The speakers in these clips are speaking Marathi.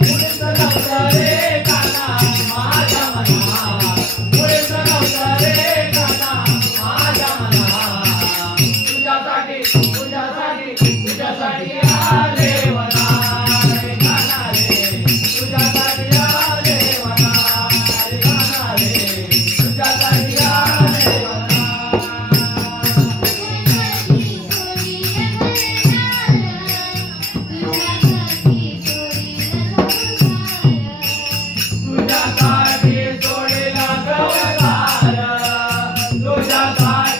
मुळीच नव्हतं रे काना माझ्या मना मुळीच नव्हतं रे काना माझ्या मना तुझ्यासाठी तुझ्यासाठी तुझ्यासाठी आले वना रे काना रे तुझ्यासाठी आले वना रे काना रे तुझ्यासाठी आले वना तुझ्यासाठी सोडीला संसार तुझ्यासाठी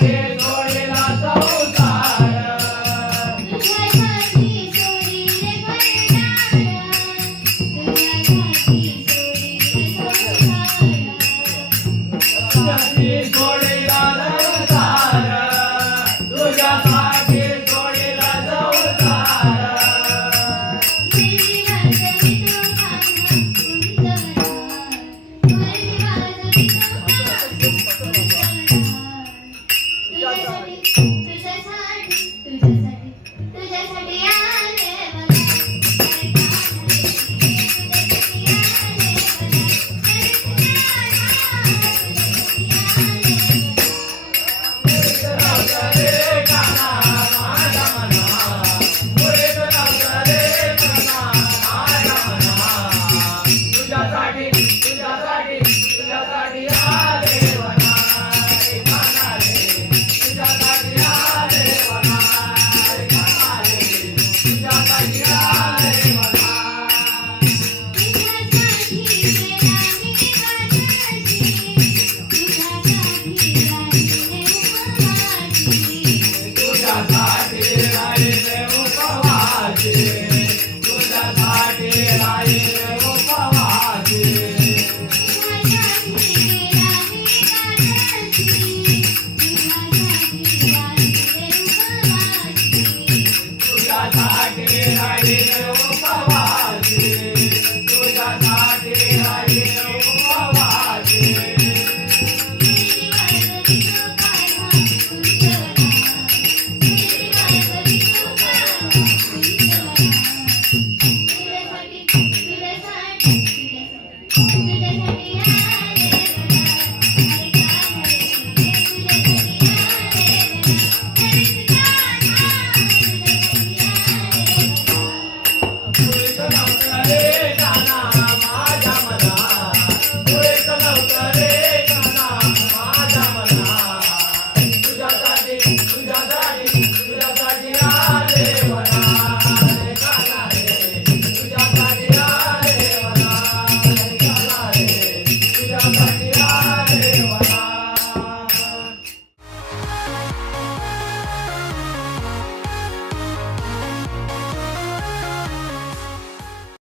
सोडीला संसार तुझ्यासाठी सोडीला संसार तुझ्यासाठी सोडीला संसार मुळीच नव्हतं रे काना